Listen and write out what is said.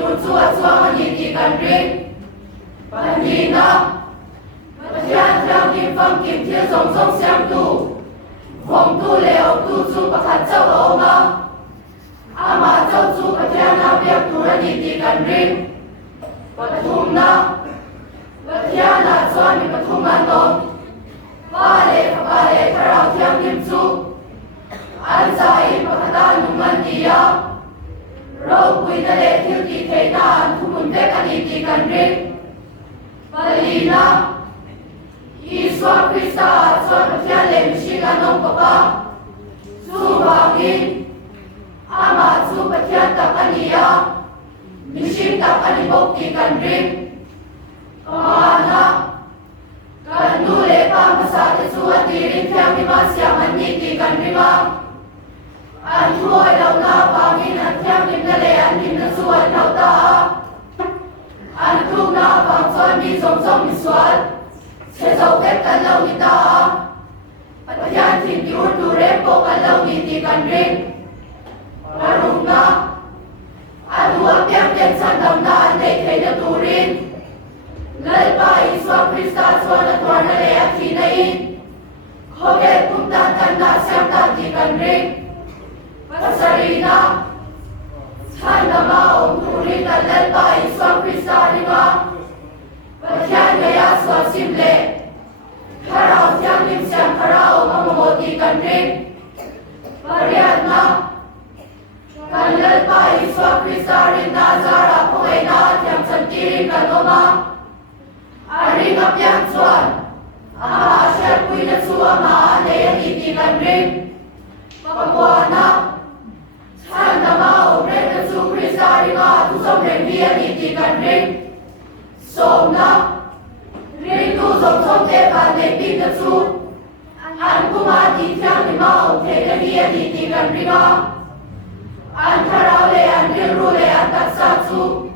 tu chua chua ni ti kan ring Palina Pathian thang kim phang kim thia song song siam tu Vong tu leo tu chu pakhat chau oma Ama chau chu Pathian na biak tu ra ni ti kan ring Pathum na Pathian na chuan mi pathum an nom Pale tharau thiam kim chu An sai pakhata numan tia Ro pui na le thil ti thei na an thumun vek ani ti kan ring Palina Iswa Krista chuan Pathian le mihring an nom papa Chu wangin Ama chu Pathian tak ania Mihring tak ani bok ti kan ring Kamana Kan nu le pa masa te chu ati ring thiam ni ma siam an ni ti kan ringa An thuai lau na pangin an thiam nim na le an nim na chu an lau ta An thuk na pang chuan mi zong zong mi sual Che zau vek kan lau ni ta Pathian thin ti ur tu rem po kan lau ni ti kan ring Parung na An hua piang yen san dam na an dei thei na turin Lal pa Iswa Krista chuan a tuar na le a thi na in Khoge kum tan kan na siam ta ti kan ring Pasarina Chan nama om turin kan lal pa Iswa Krista ringa Pathian gaya swa sim le Harau thiam nim siam harau mamamo ti kan ring Pariat na Kan lal pa Iswa Krista rin na zara pongay na thiam chan ti rin kan oma Aring apyang chuan Ama siya pui na chu ama ane ang iti kan ring Pagwa na Chan nama om rin na chu Krista ringa tu som rin hi ang iti kan ring Som na Ring tu som som te kan ne pin na chu An kuma ti thiam ni ma om te na hi ang iti kan ringa An tharau le an ring ru le an tak sa chu